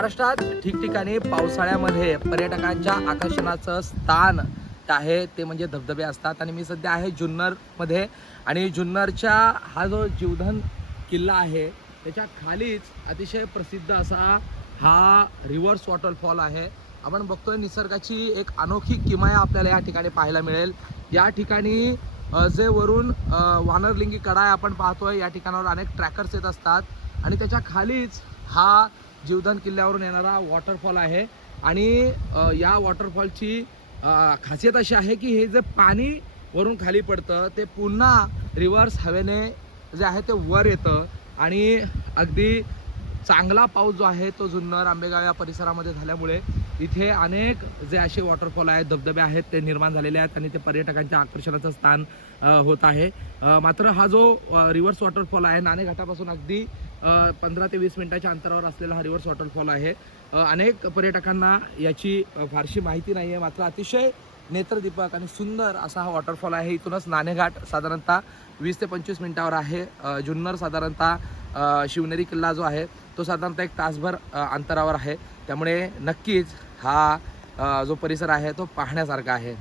महाराष्ट्रात ठिकठिकाणी पावसाळ्यामध्ये पर्यटकांच्या आकर्षणाचं स्थान आहे ते म्हणजे धबधबे असतात। आणि मी सध्या आहे जुन्नरमध्ये आणि जुन्नरच्या हा जो जीवधन किल्ला आहे त्याच्या खालीच अतिशय प्रसिद्ध असा हा रिव्हर्स वॉटरफॉल आहे। आपण बघतोय निसर्गाची एक अनोखी किमया आपल्याला या ठिकाणी पाहायला मिळेल। या ठिकाणी जे वरून वानरलिंगी कडा आपण पाहतोय, या ठिकाणावर अनेक ट्रॅकर्स येत असतात आणि त्याच्या खालीच हा जीवधन किल्ल्यावरून येणारा वॉटरफॉल आहे। आणि या वॉटरफॉलची खासियत अशी आहे की हे जे पाणी वरून खाली पडतं ते पुन्हा रिव्हर्स हवेने जे आहे ते वर येतं आणि अगदी चांगला पाऊस जो आहे तो जुन्नर आंबेगाव या परिसरामध्ये झाल्यामुळे इथे अनेक जे असे वॉटरफॉल आहेत, धबधबे आहेत ते निर्माण झालेले आहेत आणि ते पर्यटकांच्या आकर्षणाचं स्थान होत आहे। मात्र हा जो रिव्हर्स वॉटरफॉल आहे नाणे घाटापासून अगदी 15 ते 20 मिनिटाच्या अंतरावर असलेला हा रिव्हर्स वॉटरफॉल आहे। अनेक पर्यटकांना याची फारशी माहिती नाही आहे, मात्र अतिशय नेत्रदीपक आणि सुंदर असा हा वॉटरफॉल आहे। इथूनच नाणेघाट साधारणतः 20 ते 25 मिनिटावर आहे। जुन्नर साधारणतः शिवनेरी किल्ला जो आहे तो साधारणतः 1 तासभर अंतरावर आहे। त्यामुळे नक्कीच हा जो परिसर आहे तो पाहण्यासारखा आहे।